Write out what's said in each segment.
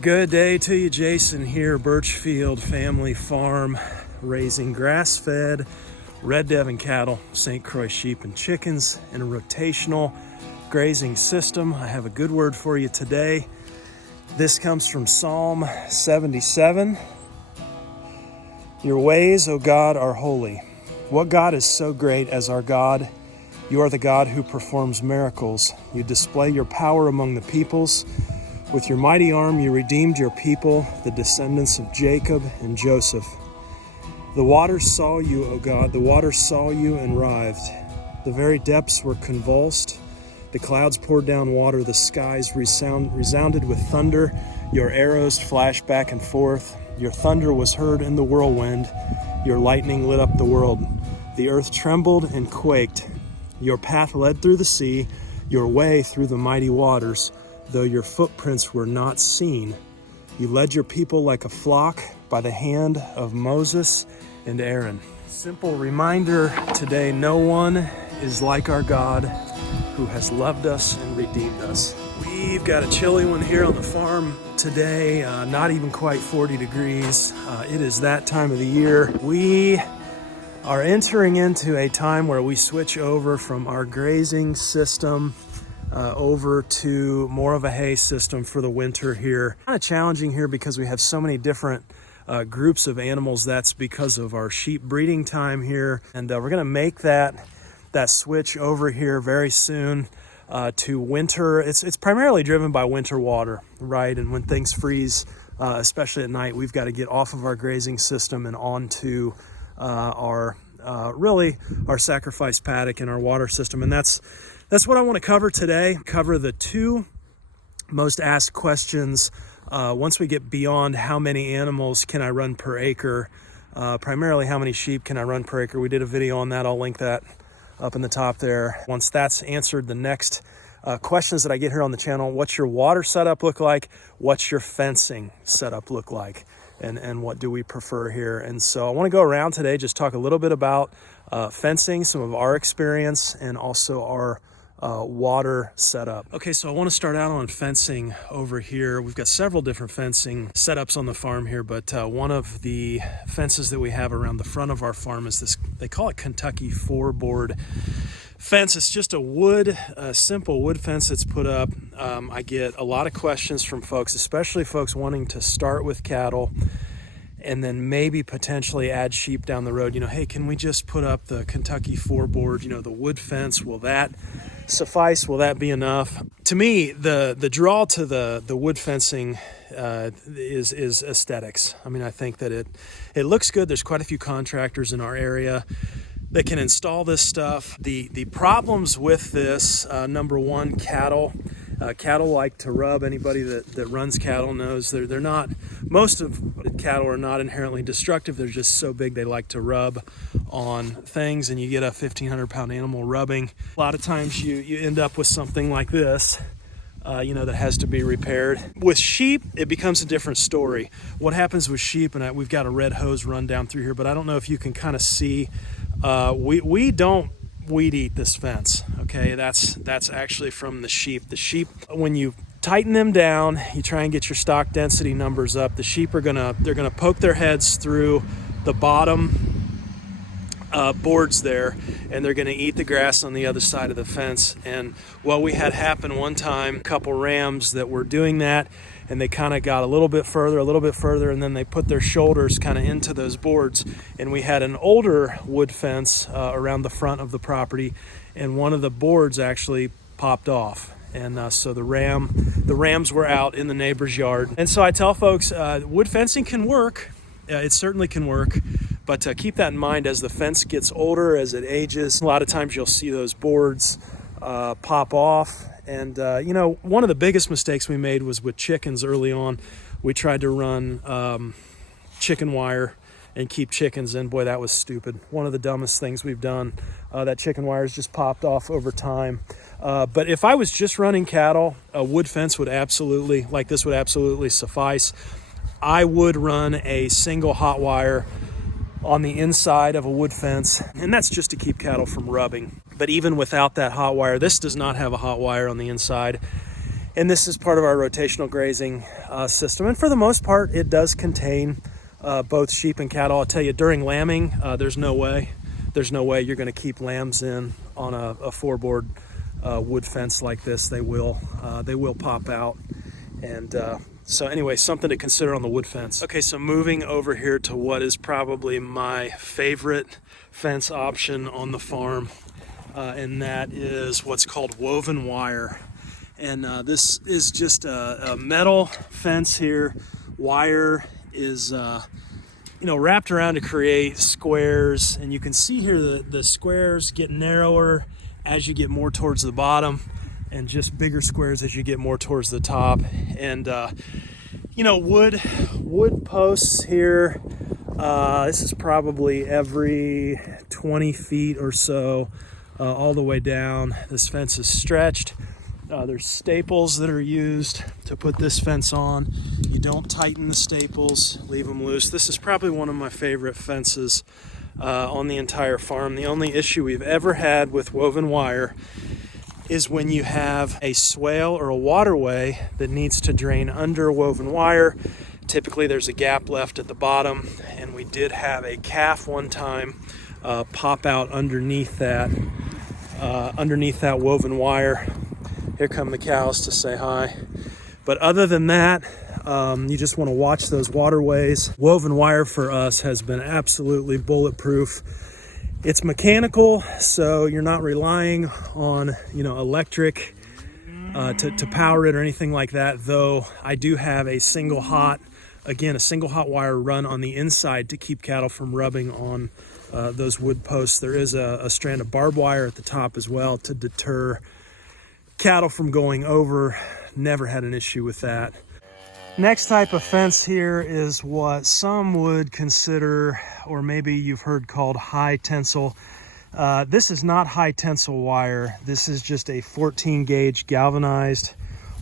Good day to you, Jason here, Birchfield Family Farm, raising grass-fed Red Devon cattle, St Croix sheep and chickens in a rotational grazing system. I have a good word for you today. This comes from Psalm 77. Your ways, O God, are holy. What God is so great as our God? You are the God who performs miracles. You display your power among the peoples. With your mighty arm, you redeemed your people, the descendants of Jacob and Joseph. The waters saw you, O God, the waters saw you and writhed. The very depths were convulsed. The clouds poured down water, the skies resounded with thunder. Your arrows flashed back and forth. Your thunder was heard in the whirlwind. Your lightning lit up the world. The earth trembled and quaked. Your path led through the sea, your way through the mighty waters. Though your footprints were not seen, you led your people like a flock by the hand of Moses and Aaron. Simple reminder today, no one is like our God who has loved us and redeemed us. We've got a chilly one here on the farm today, not even quite 40 degrees. It is that time of the year. We are entering into a time where we switch over from our grazing system over to more of a hay system for the winter here. Kind of challenging here because we have so many different groups of animals. That's because of our sheep breeding time here, and we're going to make that switch over here very soon to winter. It's primarily driven by winter water, right? And when things freeze, especially at night, we've got to get off of our grazing system and onto our sacrifice paddock and our water system. And that's what I want to cover today. Cover the two most asked questions once we get beyond how many animals can I run per acre, primarily how many sheep can I run per acre. We did a video on that. I'll link that up in the top there. Once that's answered, the next questions that I get here on the channel: what's your water setup look like? What's your fencing setup look like? And what do we prefer here? And so I want to go around today, just talk a little bit about fencing, some of our experience, and also our water setup. Okay, so I want to start out on fencing over here. We've got several different fencing setups on the farm here, but one of the fences that we have around the front of our farm is this, they call it Kentucky 4-board fence. It's just a simple wood fence that's put up. I get a lot of questions from folks, especially folks wanting to start with cattle and then maybe potentially add sheep down the road. Hey, can we just put up the Kentucky 4-board, the wood fence? Will that suffice? Will that be enough? To me, the draw to the wood fencing is aesthetics. I mean, I think that it looks good. There's quite a few contractors in our area that can install this stuff. The problems with this, number one, cattle like to rub. Anybody that runs cattle knows they're not, most of cattle are not inherently destructive. They're just so big they like to rub on things, and you get a 1,500-pound animal rubbing. A lot of times you end up with something like this, that has to be repaired. With sheep, it becomes a different story. What happens with sheep, and we've got a red hose run down through here, but I don't know if you can kind of see, we don't weed eat this fence. Okay, that's actually from the sheep. The sheep, when you tighten them down, you try and get your stock density numbers up. The sheep they're gonna poke their heads through the bottom boards there, and they're gonna eat the grass on the other side of the fence. And what we had happen one time, a couple rams that were doing that, and they kind of got a little bit further, and then they put their shoulders kind of into those boards. And we had an older wood fence around the front of the property, and one of the boards actually popped off. And so the rams were out in the neighbor's yard. And so I tell folks, wood fencing can work. It certainly can work. But keep that in mind as the fence gets older, as it ages. A lot of times you'll see those boards pop off. And, one of the biggest mistakes we made was with chickens early on. We tried to run chicken wire and keep chickens in. Boy, that was stupid. One of the dumbest things we've done. That chicken wires just popped off over time. But if I was just running cattle, a wood fence would absolutely suffice. I would run a single hot wire on the inside of a wood fence, and that's just to keep cattle from rubbing. But even without that hot wire, this does not have a hot wire on the inside. And this is part of our rotational grazing system. And for the most part, it does contain both sheep and cattle. I'll tell you, during lambing, there's no way you're going to keep lambs in on a 4-board wood fence like this. They will pop out. And so anyway, something to consider on the wood fence. Okay, so moving over here to what is probably my favorite fence option on the farm, and that is what's called woven wire. And this is just a metal fence here. Wire is wrapped around to create squares, and you can see here the squares get narrower as you get more towards the bottom, and just bigger squares as you get more towards the top. And wood posts here, this is probably every 20 feet or so, all the way down. This fence is stretched. There's staples that are used to put this fence on. You don't tighten the staples, leave them loose. This is probably one of my favorite fences on the entire farm. The only issue we've ever had with woven wire is when you have a swale or a waterway that needs to drain under woven wire. Typically there's a gap left at the bottom, and we did have a calf one time pop out underneath that woven wire. Here come the cows to say hi. But other than that, you just want to watch those waterways. Woven wire for us has been absolutely bulletproof. It's mechanical, so you're not relying on electric to power it or anything like that, though I do have a single hot wire run on the inside to keep cattle from rubbing on those wood posts. There is a strand of barbed wire at the top as well to deter cattle from going over. Never had an issue with that. Next type of fence here is what some would consider, or maybe you've heard called high tensile. This is not high tensile wire. This is just a 14 gauge galvanized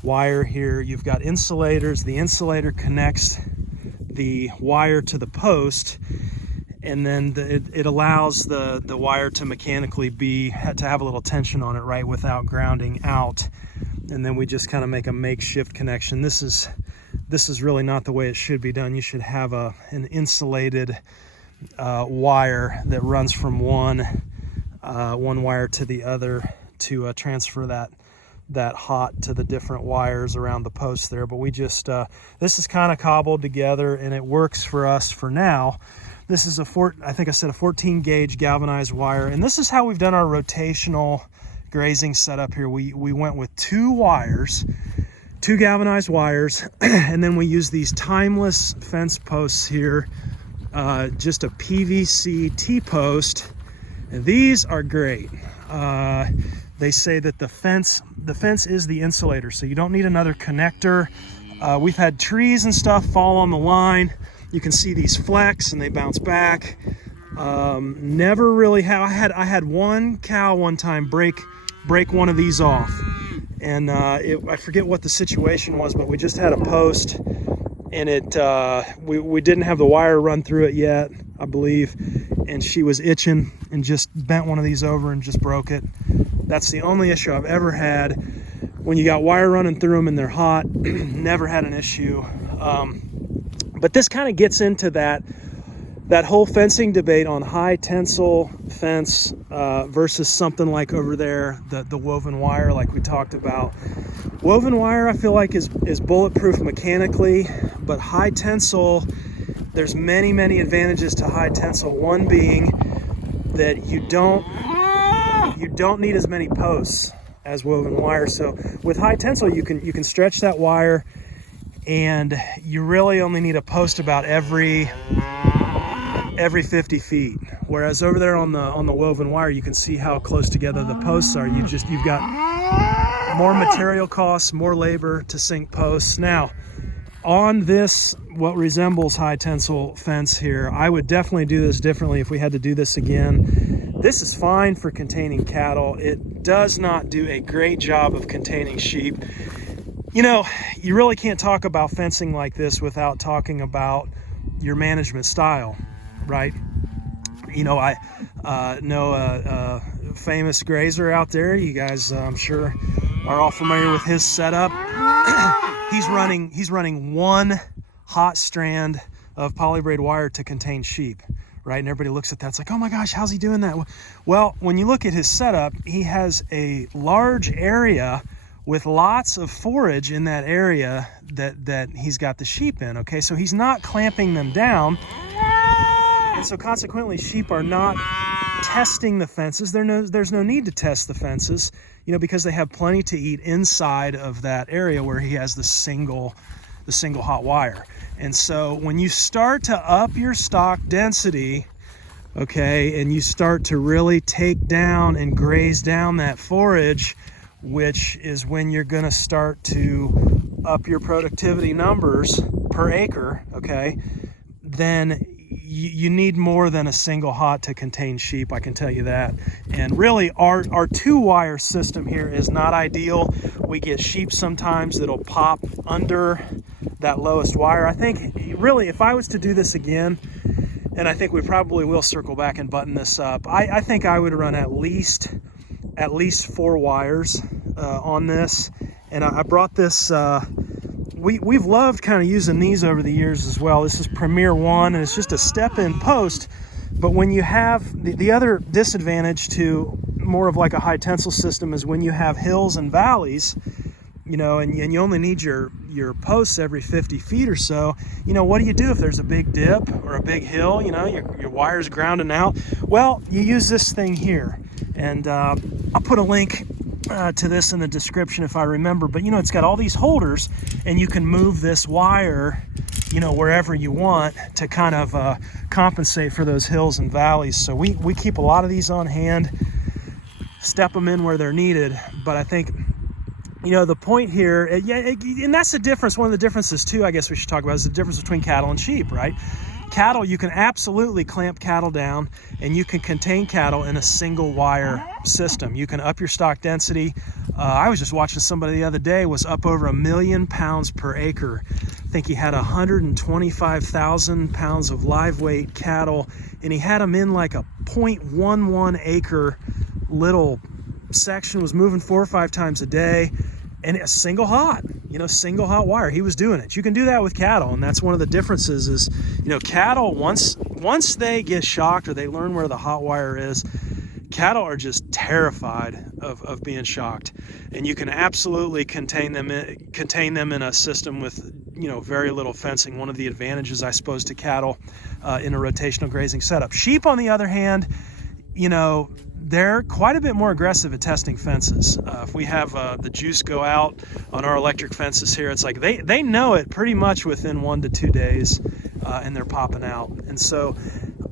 wire here. You've got insulators. The insulator connects the wire to the post, and then it allows the wire to mechanically have a little tension on it, right, without grounding out. And then we just kind of make a makeshift connection. This is really not the way it should be done. You should have an insulated wire that runs from one wire to the other to transfer that hot to the different wires around the post there. But we just this is kind of cobbled together, and it works for us for now. This is a 14 gauge galvanized wire, and this is how we've done our rotational grazing setup here. We went with two galvanized wires, and then we use these timeless fence posts here, just a PVC T-post, and these are great. They say that the fence is the insulator, so you don't need another connector. We've had trees and stuff fall on the line. You can see these flex and they bounce back. Never really had. I had one cow one time break one of these off, and I forget what the situation was, but we just had a post, and we didn't have the wire run through it yet, I believe, and she was itching and just bent one of these over and just broke it. That's the only issue I've ever had when you got wire running through them and they're hot. Never had an issue. But this kind of gets into that whole fencing debate on high tensile fence versus something like over there, the woven wire like we talked about. Woven wire I feel like is bulletproof mechanically, but high tensile, there's many advantages to high tensile. One being that you don't need as many posts as woven wire. So with high tensile, you can stretch that wire, and you really only need a post about every 50 feet. Whereas over there on the woven wire, you can see how close together the posts are. You've got more material costs, more labor to sink posts. Now, on this, what resembles high tensile fence here, I would definitely do this differently if we had to do this again. This is fine for containing cattle. It does not do a great job of containing sheep. You really can't talk about fencing like this without talking about your management style, right? I know a famous grazer out there. You guys, I'm sure, are all familiar with his setup. He's running one hot strand of polybraid wire to contain sheep, right? And everybody looks at that, it's like, oh my gosh, how's he doing that? Well, when you look at his setup, he has a large area with lots of forage in that area that he's got the sheep in, okay? So he's not clamping them down. And so consequently, sheep are not testing the fences. There's no need to test the fences, you know, because they have plenty to eat inside of that area where he has the single hot wire. And so when you start to up your stock density, okay, and you start to really take down and graze down that forage, which is when you're going to start to up your productivity numbers per acre, okay, then you need more than a single hot to contain sheep, I can tell you that. And really, our 2-wire system here is not ideal. We get sheep sometimes that'll pop under that lowest wire. I think, really, if I was to do this again, and I think we probably will circle back and button this up, I think I would run at least 4 wires on this. And I brought this, we've loved kind of using these over the years as well. This is Premier 1, and it's just a step-in post. But when you have, the other disadvantage to more of like a high tensile system is when you have hills and valleys, you know, and you only need your posts every 50 feet or so. You know, what do you do if there's a big dip or a big hill? You know, your wire's grounding out. Well, you use this thing here. And I'll put a link to this in the description if I remember, but you know, it's got all these holders, and you can move this wire, you know, wherever you want to kind of compensate for those hills and valleys. So we keep a lot of these on hand, step them in where they're needed. But I think, you know, the point here, and that's the difference. One of the differences too, I guess we should talk about, is the difference between cattle and sheep, right? Cattle, you can absolutely clamp cattle down, and you can contain cattle in a single wire system. You can up your stock density. I was just watching somebody the other day was up over 1 million pounds per acre. I think he had 125,000 pounds of live weight cattle, and he had them in like a 0.11 acre little section, was moving 4 or 5 times a day, and a single hot wire. He was doing it. You can do that with cattle, and that's one of the differences is, you know, cattle, once they get shocked or they learn where the hot wire is, cattle are just terrified of being shocked. And you can absolutely contain them in a system with, you know, very little fencing. One of the advantages, I suppose, to cattle in a rotational grazing setup. Sheep, on the other hand, you know, they're quite a bit more aggressive at testing fences. If we have the juice go out on our electric fences here, it's like they know it pretty much within 1 to 2 days, and they're popping out. And so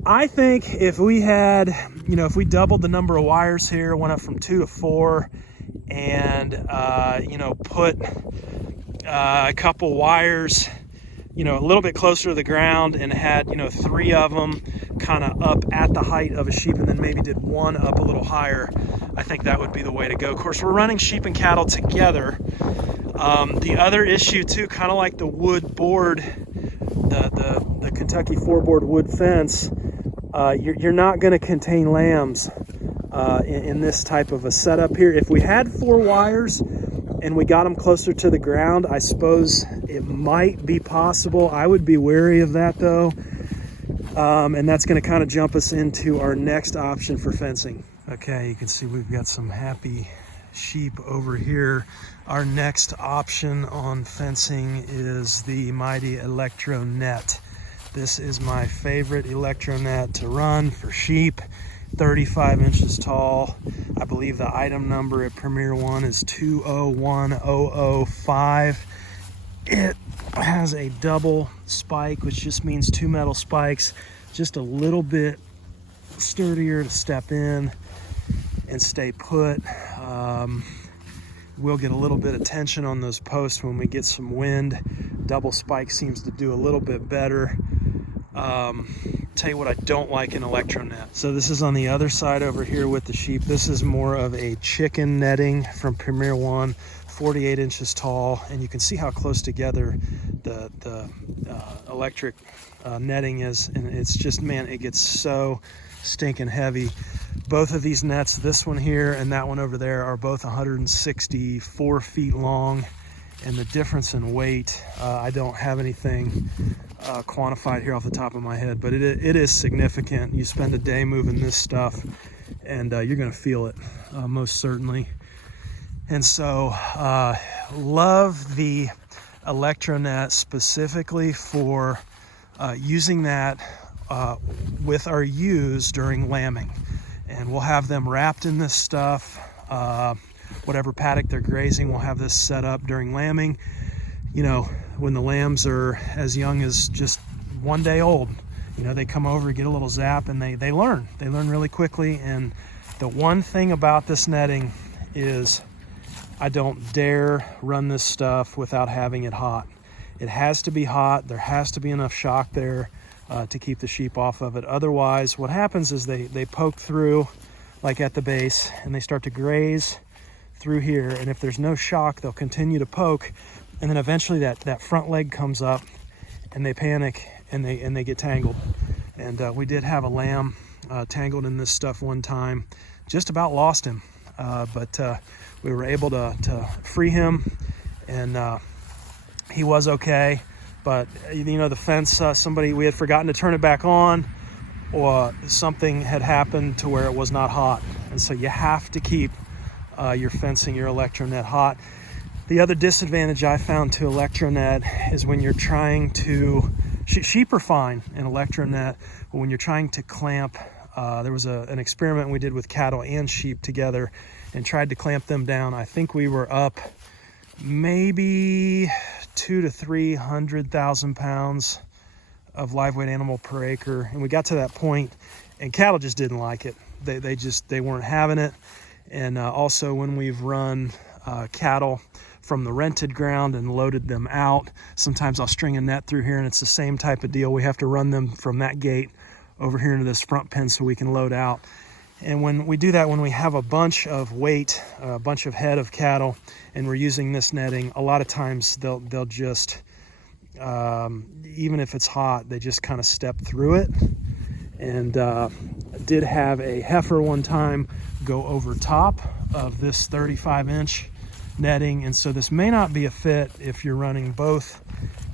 I think if we had, you know, if we doubled the number of wires here, went up from 2 to 4, and, you know, put a couple wires, you know, a little bit closer to the ground, and had, you know, 3 of them kind of up at the height of a sheep, and then maybe did 1 up a little higher, I think that would be the way to go. Of course, we're running sheep and cattle together. The other issue too, kind of like the wood board, the Kentucky 4-board wood fence, you're not going to contain lambs in this type of a setup here. If we had 4 wires and we got them closer to the ground, I suppose it might be possible. I would be wary of that though. And that's going to kind of jump us into our next option for fencing. Okay, you can see we've got some happy sheep over here. Our next option on fencing is the mighty Electronet. This is my favorite Electronet to run for sheep. 35 inches tall. I believe the item number at Premier 1 is 201005. It has a double spike, which just means 2 metal spikes, just a little bit sturdier to step in and stay put. We'll get a little bit of tension on those posts when we get some wind. Double spike seems to do a little bit better. Tell you what I don't like in Electronet. So this is on the other side over here with the sheep. This is more of a chicken netting from Premier 1, 48 inches tall, and you can see how close together the electric netting is, and it's just, man, it gets so stinking heavy. Both of these nets, this one here and that one over there, are both 164 feet long, and the difference in weight, I don't have anything quantified here off the top of my head, but it is significant. You spend a day moving this stuff, and you're going to feel it, most certainly. And so, love the Electronet specifically for using that with our ewes during lambing. And we'll have them wrapped in this stuff. Whatever paddock they're grazing, we'll have this set up during lambing. You know, when the lambs are as young as just 1 day old, you know, they come over, get a little zap, and they learn. They learn really quickly. And the one thing about this netting is I don't dare run this stuff without having it hot. It has to be hot. There has to be enough shock there to keep the sheep off of it. Otherwise, what happens is they poke through, like at the base, and they start to graze through here. And if there's no shock, they'll continue to poke. And then eventually that front leg comes up, and they panic, and they get tangled. And we did have a lamb tangled in this stuff one time. Just about lost him, but we were able to free him, and he was okay. But you know, the fence, we had forgotten to turn it back on, or something had happened to where it was not hot. And so you have to keep your fencing, your Electronet hot. The other disadvantage I found to Electronet is when you're trying to, sheep are fine in Electronet, but when you're trying to clamp, there was an experiment we did with cattle and sheep together and tried to clamp them down. I think we were up maybe 200,000 to 300,000 pounds of live weight animal per acre. And we got to that point, and cattle just didn't like it. They weren't having it. And also when we've run cattle from the rented ground and loaded them out, sometimes I'll string a net through here, and it's the same type of deal. We have to run them from that gate over here into this front pen so we can load out. And when we do that, when we have a bunch of weight, a bunch of head of cattle, and we're using this netting, a lot of times they'll just, even if it's hot, they just kind of step through it. And I did have a heifer one time go over top of this 35-inch netting, and so this may not be a fit if you're running both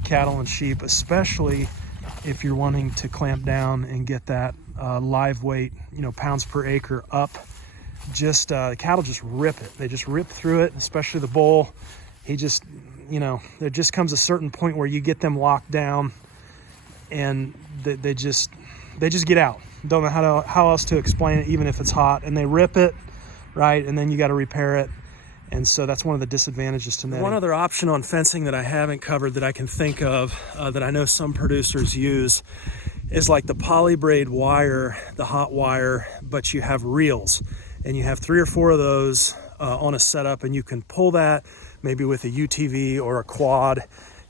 cattle and sheep, especially if you're wanting to clamp down and get that live weight, you know, pounds per acre up. Just the cattle just rip it. They just rip through it, especially the bull. He just, you know, there just comes a certain point where you get them locked down, and they just get out. Don't know how else to explain it, even if it's hot, and they rip it, right? And then you got to repair it. And so that's one of the disadvantages to netting. One other option on fencing that I haven't covered that I can think of, that I know some producers use, is like the polybraid wire, the hot wire, but you have reels, and you have 3 or 4 of those on a setup, and you can pull that maybe with a UTV or a quad,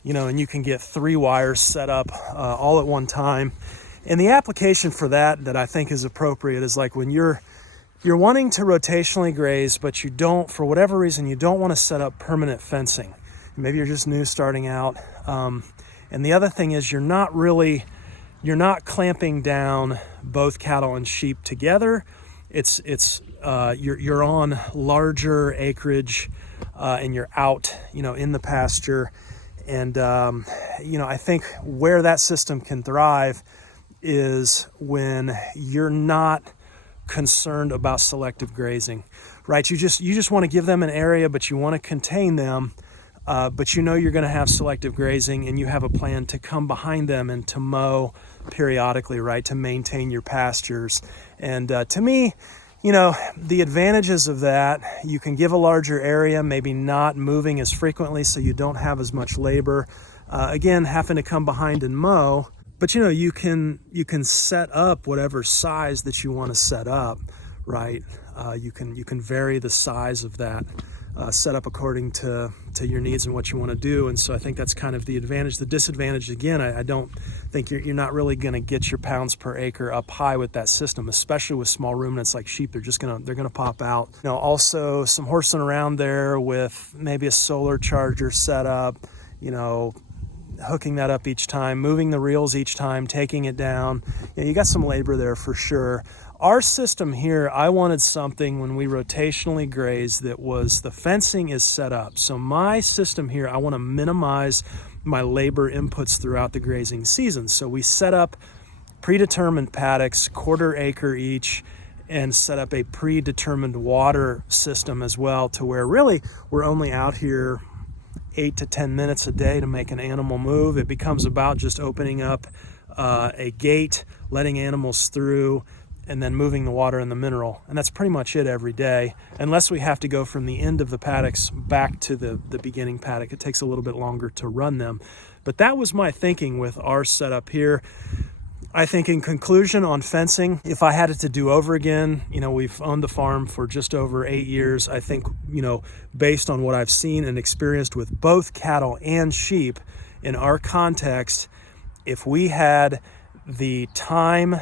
you know, and you can get 3 wires set up all at one time. And the application for that I think is appropriate is like when you're wanting to rotationally graze, but you don't, for whatever reason, you don't want to set up permanent fencing. Maybe you're just new starting out. And the other thing is you're not clamping down both cattle and sheep together. You're on larger acreage, and you're out, you know, in the pasture. And, you know, I think where that system can thrive is when you're not concerned about selective grazing, right? You just want to give them an area, but you want to contain them, but you know you're going to have selective grazing, and you have a plan to come behind them and to mow periodically, right, to maintain your pastures. And to me, you know, the advantages of that, you can give a larger area, maybe not moving as frequently, so you don't have as much labor, again, having to come behind and mow. But you know, you can set up whatever size that you want to set up, right? You can vary the size of that setup according to your needs and what you want to do. And so I think that's kind of the advantage. The disadvantage, again, I don't think you're not really going to get your pounds per acre up high with that system, especially with small ruminants like sheep. They're gonna pop out. You know, also some horsing around there with maybe a solar charger set up, you know, hooking that up each time, moving the reels each time, taking it down. You got some labor there for sure. Our system here, I wanted something when we rotationally graze that was, the fencing is set up. So my system here, I want to minimize my labor inputs throughout the grazing season. So we set up predetermined paddocks, 1/4 acre each, and set up a predetermined water system as well, to where really we're only out here 8 to 10 minutes a day to make an animal move. It becomes about just opening up a gate, letting animals through, and then moving the water and the mineral. And that's pretty much it every day, unless we have to go from the end of the paddocks back to the beginning paddock. It takes a little bit longer to run them. But that was my thinking with our setup here. I think in conclusion on fencing, if I had it to do over again, we've owned the farm for just over 8 years. I think, based on what I've seen and experienced with both cattle and sheep in our context, if we had the time,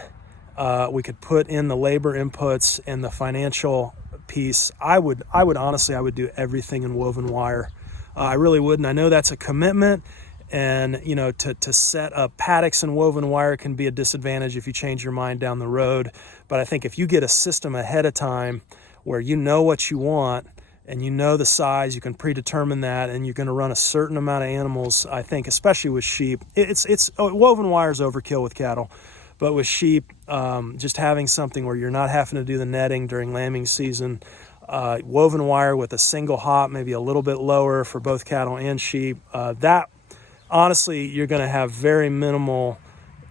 we could put in the labor inputs and the financial piece, I would honestly, I would do everything in woven wire. I really would. And I know that's a commitment. And, to set up paddocks and woven wire can be a disadvantage if you change your mind down the road. But I think if you get a system ahead of time where you know what you want and you know the size, you can predetermine that, and you're going to run a certain amount of animals, I think, especially with sheep, woven wire is overkill with cattle. But with sheep, just having something where you're not having to do the netting during lambing season, woven wire with a single hop, maybe a little bit lower for both cattle and sheep, that honestly, you're going to have very minimal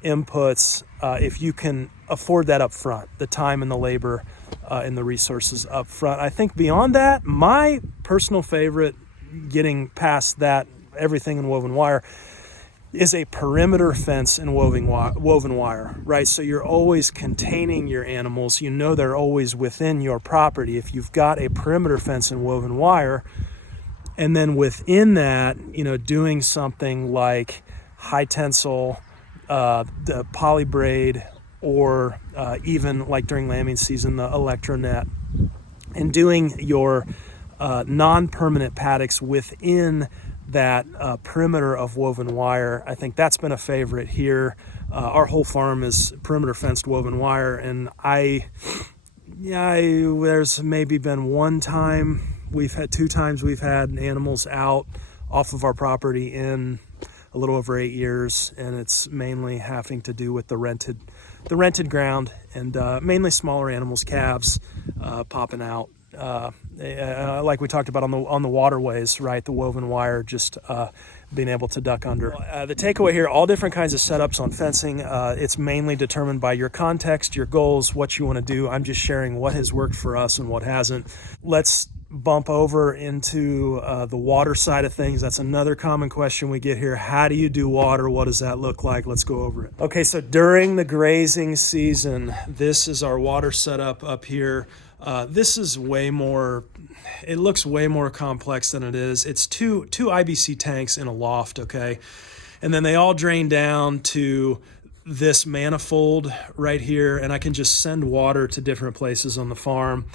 inputs if you can afford that up front, the time and the labor and the resources up front. I think beyond that, my personal favorite, getting past that, everything in woven wire, is a perimeter fence in woven wire, right? So you're always containing your animals. They're always within your property. If you've got a perimeter fence in woven wire, and then within that, doing something like high tensile, the poly braid, or even like during lambing season, the Electronet, and doing your non-permanent paddocks within that perimeter of woven wire, I think that's been a favorite here. Our whole farm is perimeter fenced woven wire, and there's maybe been one time, we've had 2 times we've had animals out off of our property in a little over 8 years, and it's mainly having to do with the rented ground, and mainly smaller animals, calves, popping out. Like we talked about on the waterways, right? The woven wire, just being able to duck under. The takeaway here, all different kinds of setups on fencing. It's mainly determined by your context, your goals, what you want to do. I'm just sharing what has worked for us and what hasn't. Let's bump over into the water side of things. That's another common question we get here. How do you do water? What does that look like? Let's go over it. Okay, so during the grazing season, this is our water setup up here. This is it looks way more complex than it is. It's two IBC tanks in a loft, okay? And then they all drain down to this manifold right here, and I can just send water to different places on the farm.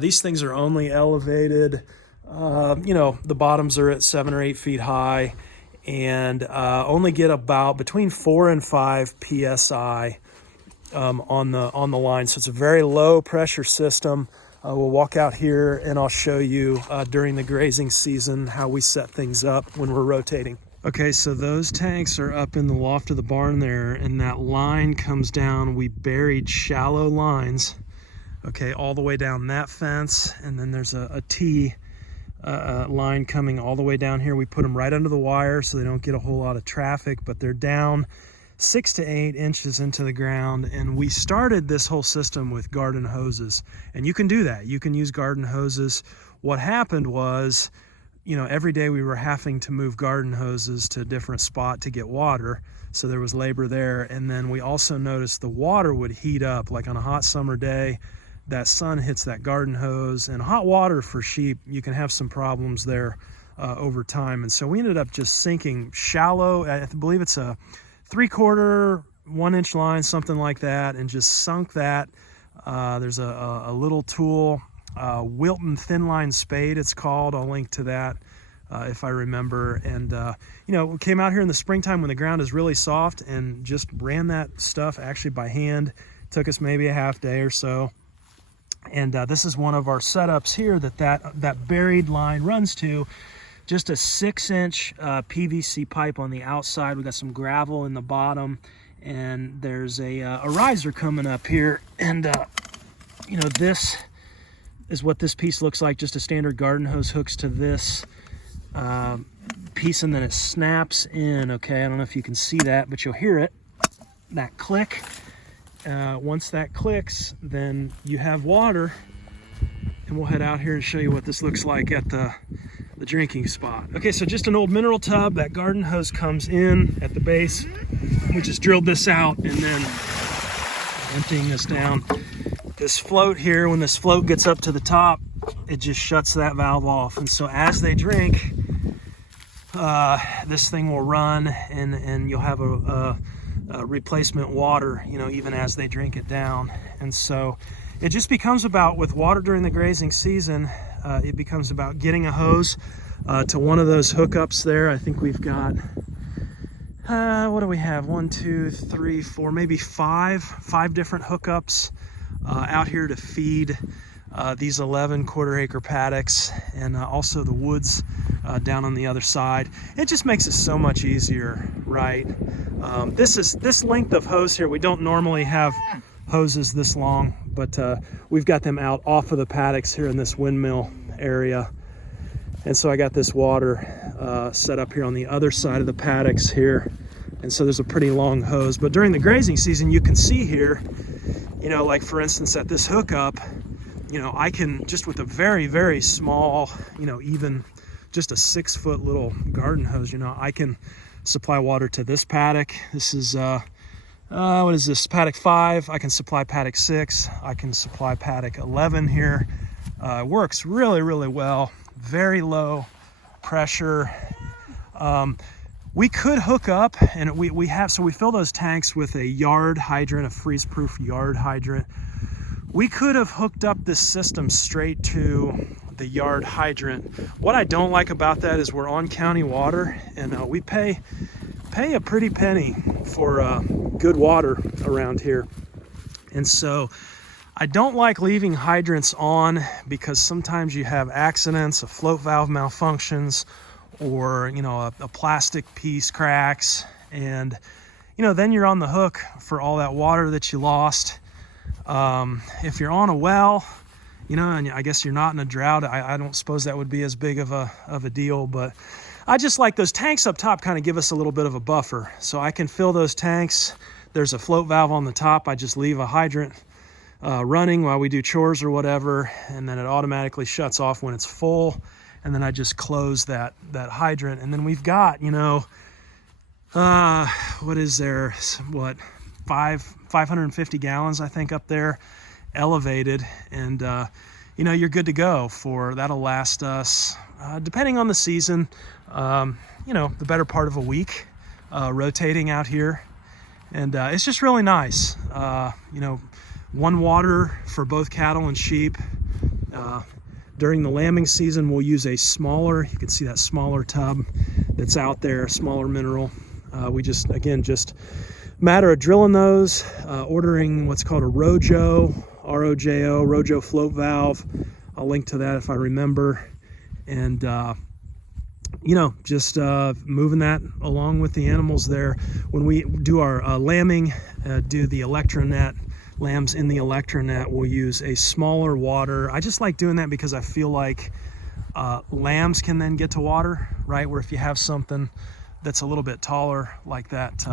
These things are only elevated, the bottoms are at 7 or 8 feet high, and only get about between 4 and 5 PSI on the line. So it's a very low pressure system. We'll walk out here and I'll show you during the grazing season how we set things up when we're rotating. Okay, so those tanks are up in the loft of the barn there, and that line comes down. We buried shallow lines, okay, all the way down that fence, and then there's a T line coming all the way down here. We put them right under the wire so they don't get a whole lot of traffic, but they're down 6 to 8 inches into the ground. And we started this whole system with garden hoses, and you can do that. You can use garden hoses. What happened was, every day we were having to move garden hoses to a different spot to get water. So there was labor there. And then we also noticed the water would heat up, like on a hot summer day, that sun hits that garden hose, and hot water for sheep, you can have some problems there over time. And so we ended up just sinking shallow, I believe it's a 3/4, 1 inch line, something like that, and just sunk that. There's a little tool, Wilton thin line spade it's called. I'll link to that if I remember. And you know, we came out here in the springtime when the ground is really soft and just ran that stuff actually by hand. Took us maybe a half day or so. And this is one of our setups here that buried line runs to. Just a 6-inch PVC pipe on the outside. We got some gravel in the bottom, and there's a riser coming up here. And you know, this is what this piece looks like. Just a standard garden hose hooks to this piece, and then it snaps in. Okay, I don't know if you can see that, but you'll hear it, that click. Once that clicks, then you have water, and we'll head out here and show you what this looks like at the drinking spot. Okay, so just an old mineral tub. That garden hose comes in at the base. We just drilled this out and then emptying this down. This float here, when this float gets up to the top, it just shuts that valve off. And so as they drink, this thing will run, and you'll have a replacement water, you know, even as they drink it down. And so it just becomes about, with water during the grazing season, it becomes about getting a hose to one of those hookups there. I think we've got, what do we have? 1, 2, 3, 4, maybe five different hookups out here to feed these 11 quarter-acre paddocks, and also the woods down on the other side. It just makes it so much easier, right? This length of hose here, we don't normally have hoses this long, but we've got them out off of the paddocks here in this windmill area. And so I got this water set up here on the other side of the paddocks here. And so there's a pretty long hose. But during the grazing season, you can see here, you know, like for instance at this hookup, you know, I can just with a very, very small, you know, even just a 6-foot little garden hose, you know, I can supply water to this paddock. This is what is this, paddock 5. I can supply paddock 6. I can supply paddock 11 here. Works really, really well. Very low pressure. We could hook up, and we have, so we fill those tanks with a yard hydrant, a freeze-proof yard hydrant. We could have hooked up this system straight to the yard hydrant. What I don't like about that is we're on county water, and we pay a pretty penny for good water around here. And so I don't like leaving hydrants on, because sometimes you have accidents, a float valve malfunctions, or, you know, a plastic piece cracks, and, you know, then you're on the hook for all that water that you lost. If you're on a well, you know, and I guess you're not in a drought, I don't suppose that would be as big of a deal, but I just like those tanks up top kind of give us a little bit of a buffer. So I can fill those tanks. There's a float valve on the top. I just leave a hydrant running while we do chores or whatever, and then it automatically shuts off when it's full. And then I just close that hydrant. And then we've got, you know, what is there? What, 550 gallons, I think, up there, elevated. And, you know, you're good to go for, that'll last us, depending on the season, you know, the better part of a week, rotating out here. And it's just really nice. You know, one water for both cattle and sheep. During the lambing season, we'll use a smaller, you can see that smaller tub that's out there, smaller mineral. We just matter of drilling those, ordering what's called a Rojo, R-O-J-O, Rojo float valve. I'll link to that if I remember. And, you know, just moving that along with the animals there. When we do our lambing, do the Electronet, lambs in the Electronet, we'll use a smaller water. I just like doing that because I feel like lambs can then get to water, right? Where if you have something that's a little bit taller, like that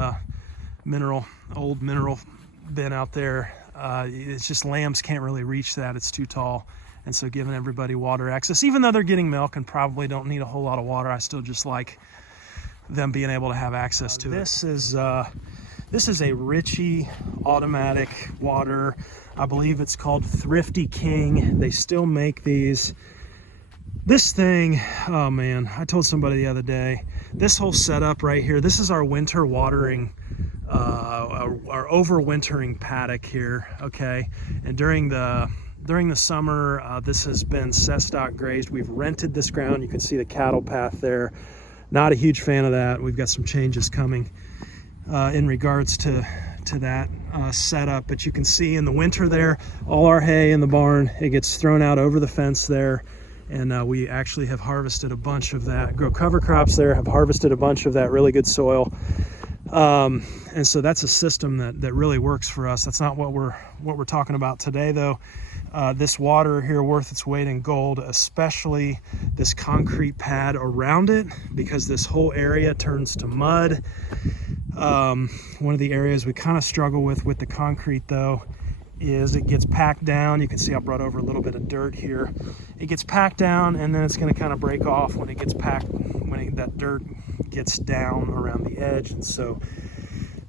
old mineral bin out there, it's just lambs can't really reach that. It's too tall. And so giving everybody water access, even though they're getting milk and probably don't need a whole lot of water, I still just like them being able to have access to it. This is a Ritchie automatic water. I believe it's called Thrifty King. They still make these. This thing, oh man, I told somebody the other day, this whole setup right here, this is our winter watering, our overwintering paddock here, okay? And during the during the summer, this has been cessstock grazed. We've rented this ground. You can see the cattle path there. Not a huge fan of that. We've got some changes coming in regards to that setup, but you can see in the winter there, all our hay in the barn, it gets thrown out over the fence there, and we actually have harvested a bunch of that. Grow cover crops there, have harvested a bunch of that really good soil, and so that's a system that really works for us. That's not what we're talking about today, though. This water here worth its weight in gold, especially this concrete pad around it, because this whole area turns to mud. One of the areas we kind of struggle with the concrete, though, is it gets packed down. You can see I brought over a little bit of dirt here. It gets packed down, and then it's going to kind of break off when it gets packed, that dirt gets down around the edge. And so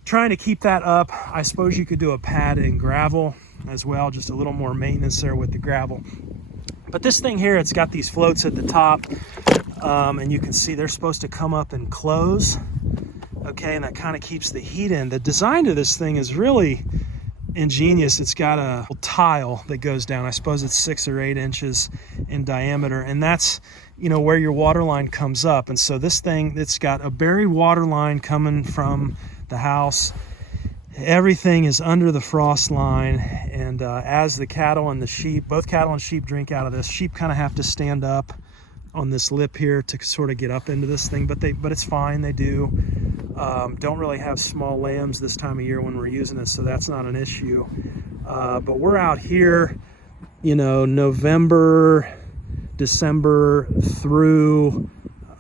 trying to keep that up, I suppose you could do a pad in gravel as well, just a little more maintenance there with the gravel. But this thing here, it's got these floats at the top, and you can see they're supposed to come up and close. Okay, and that kind of keeps the heat in. The design of this thing is really ingenious. It's got a tile that goes down. I suppose it's 6 or 8 inches in diameter, and that's, you know, where your water line comes up. And so this thing, it's got a buried water line coming from the house. Everything is under the frost line, and as the cattle and the sheep, both cattle and sheep drink out of this, sheep kind of have to stand up on this lip here to sort of get up into this thing, but it's fine, they do. Don't really have small lambs this time of year when we're using this, so that's not an issue. But we're out here, you know, November, December through,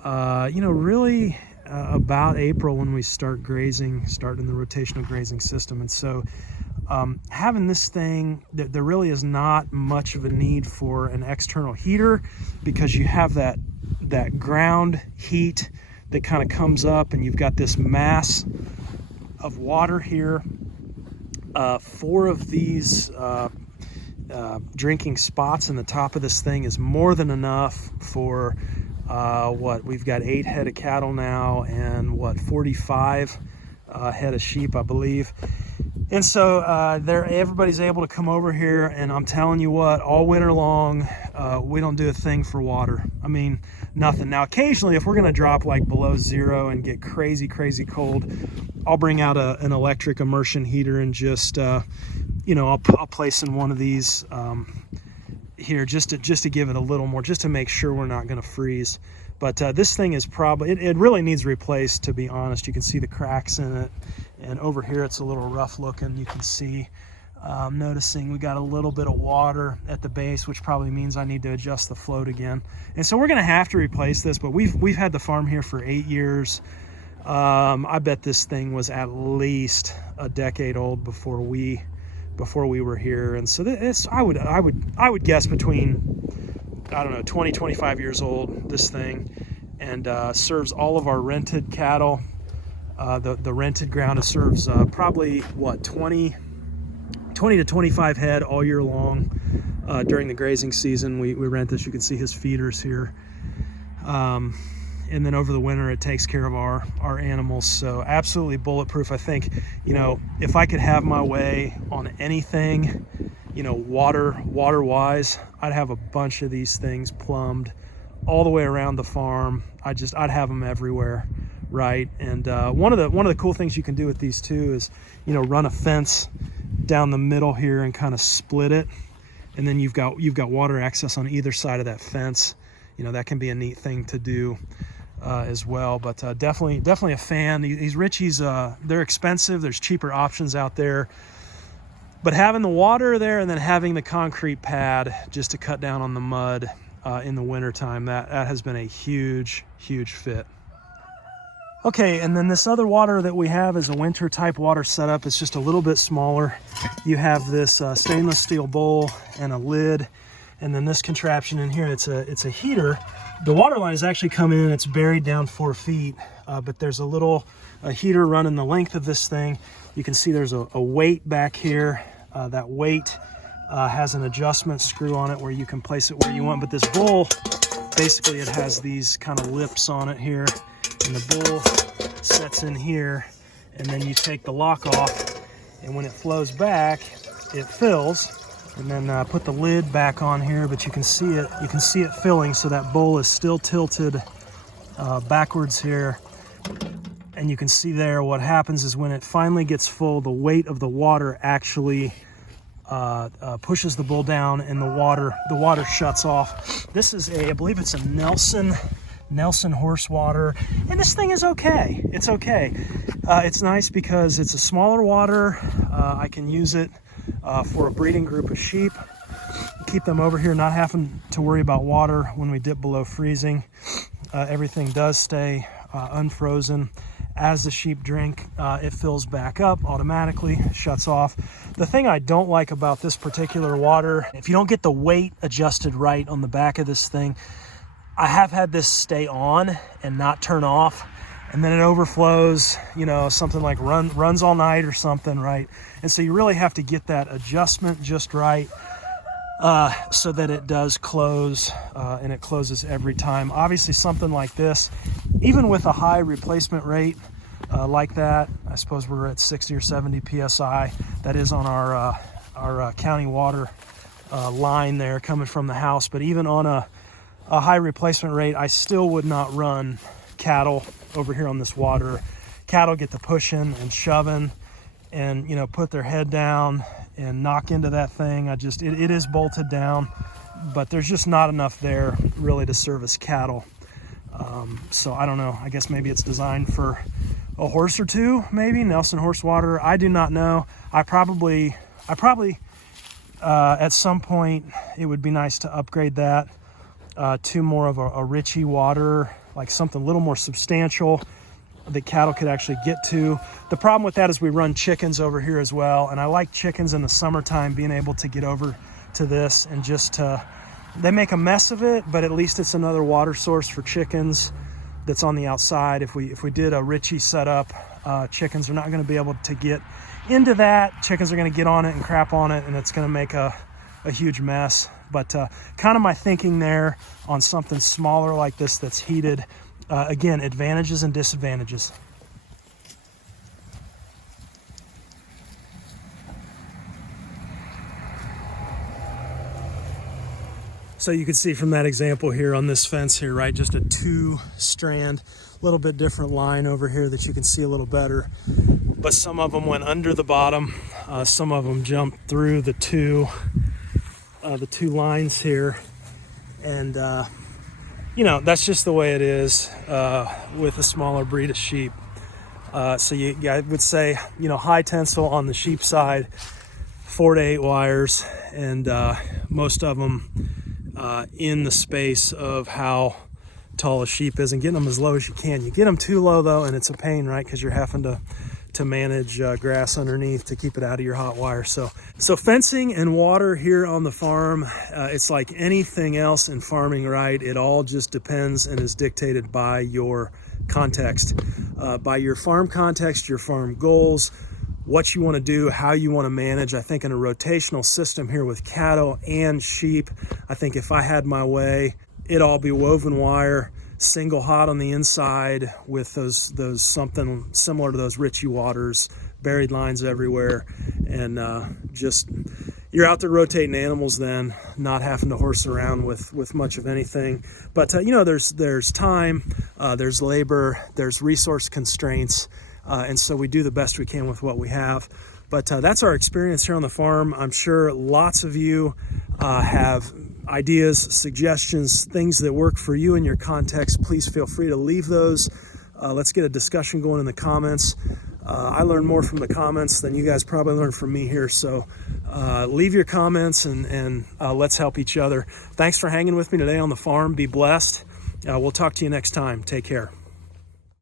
you know, really about April when we start grazing, starting the rotational grazing system. And so having this thing, there really is not much of a need for an external heater, because you have that ground heat that kind of comes up, and you've got this mass of water here. 4 of these drinking spots in the top of this thing is more than enough for we've got 8 head of cattle now, and 45 head of sheep, I believe. And so everybody's able to come over here, and I'm telling you what, all winter long, we don't do a thing for water. I mean, nothing. Now, occasionally, if we're going to drop like below 0 and get crazy cold, I'll bring out an electric immersion heater and just, you know, I'll place in one of these here just to give it a little more, just to make sure we're not going to freeze. But this thing is probably, it really needs replaced, to be honest. You can see the cracks in it, and over here it's a little rough looking. You can see, noticing we got a little bit of water at the base, which probably means I need to adjust the float again. And so we're going to have to replace this, but we've had the farm here for 8 years. I bet this thing was at least a decade old before we were here. And so this, I would guess between, I don't know, 20-25 years old, this thing, and serves all of our rented cattle. The rented ground serves probably 20 to 25 head all year long. During the grazing season, we rent this. You can see his feeders here. And then over the winter, it takes care of our animals. So absolutely bulletproof. I think, you know, if I could have my way on anything, you know, water-wise, I'd have a bunch of these things plumbed all the way around the farm. I'd have them everywhere, right? And one of the cool things you can do with these too is, you know, run a fence down the middle here and kind of split it, and then you've got water access on either side of that fence. You know, that can be a neat thing to do as well. But definitely a fan. These Richies, they're expensive. There's cheaper options out there. But having the water there and then having the concrete pad just to cut down on the mud in the wintertime, that has been a huge fit. Okay, and then this other water that we have is a winter type water setup. It's just a little bit smaller. You have this stainless steel bowl and a lid, and then this contraption in here, it's a heater. The water line is actually coming in, it's buried down 4 feet, but there's a heater running the length of this thing. You can see there's a weight back here. That weight has an adjustment screw on it where you can place it where you want, but this bowl, basically it has these kind of lips on it here, and the bowl sets in here, and then you take the lock off, and when it flows back, it fills, And then put the lid back on here, but you can see it filling, so that bowl is still tilted backwards here. And you can see there what happens is when it finally gets full, the weight of the water actually pushes the bowl down, and the water shuts off. This is I believe it's a Nelson horse water, and this thing is okay. It's okay. It's nice because it's a smaller water. I can use it for a breeding group of sheep, keep them over here, not having to worry about water when we dip below freezing. Everything does stay unfrozen. As the sheep drink, it fills back up automatically, shuts off. The thing I don't like about this particular water, if you don't get the weight adjusted right on the back of this thing, I have had this stay on and not turn off, and then it overflows, you know, something like runs all night or something, right? And so you really have to get that adjustment just right so that it does close, and it closes every time. Obviously something like this, even with a high replacement rate like that, I suppose we're at 60 or 70 PSI, that is on our county water line there coming from the house, but even on a high replacement rate, I still would not run cattle over here on this water. Cattle get to pushing and shoving and, you know, put their head down and knock into that thing. It is bolted down, but there's just not enough there really to service cattle. So I don't know, I guess maybe it's designed for a horse or two, maybe Nelson horse water. I do not know. I probably at some point it would be nice to upgrade that to more of a Ritchie water, like something a little more substantial that cattle could actually get to. The problem with that is we run chickens over here as well, and I like chickens in the summertime being able to get over to this and just they make a mess of it, but at least it's another water source for chickens that's on the outside. If we did a Ritchie setup, chickens are not going to be able to get into that. Chickens are going to get on it and crap on it, and it's going to make a huge mess. But kind of my thinking there on something smaller like this that's heated. Again, advantages and disadvantages. So you can see from that example here on this fence here, right, just a 2-strand, a little bit different line over here that you can see a little better. But some of them went under the bottom. Some of them jumped through the two lines here. And, you know, that's just the way it is with a smaller breed of sheep. So I would say, you know, high tensile on the sheep side, 4 to 8 wires, and most of them in the space of how tall a sheep is, and getting them as low as you can. You get them too low though, and it's a pain, right? Because you're having to manage grass underneath to keep it out of your hot wire. So fencing and water here on the farm, it's like anything else in farming, right? It all just depends and is dictated by your context, by your farm context, your farm goals, what you want to do, how you want to manage. I think in a rotational system here with cattle and sheep, I think if I had my way, it'd all be woven wire, single hot on the inside with those something similar to those Ritchie waters, buried lines everywhere, and just you're out there rotating animals then, not having to horse around with much of anything. But you know, there's time, there's labor, there's resource constraints, and so we do the best we can with what we have. But that's our experience here on the farm. I'm sure lots of you have ideas, suggestions, things that work for you in your context. Please feel free to leave those. Let's get a discussion going in the comments. I learn more from the comments than you guys probably learn from me here. So leave your comments and let's help each other. Thanks for hanging with me today on the farm. Be blessed. We'll talk to you next time. Take care.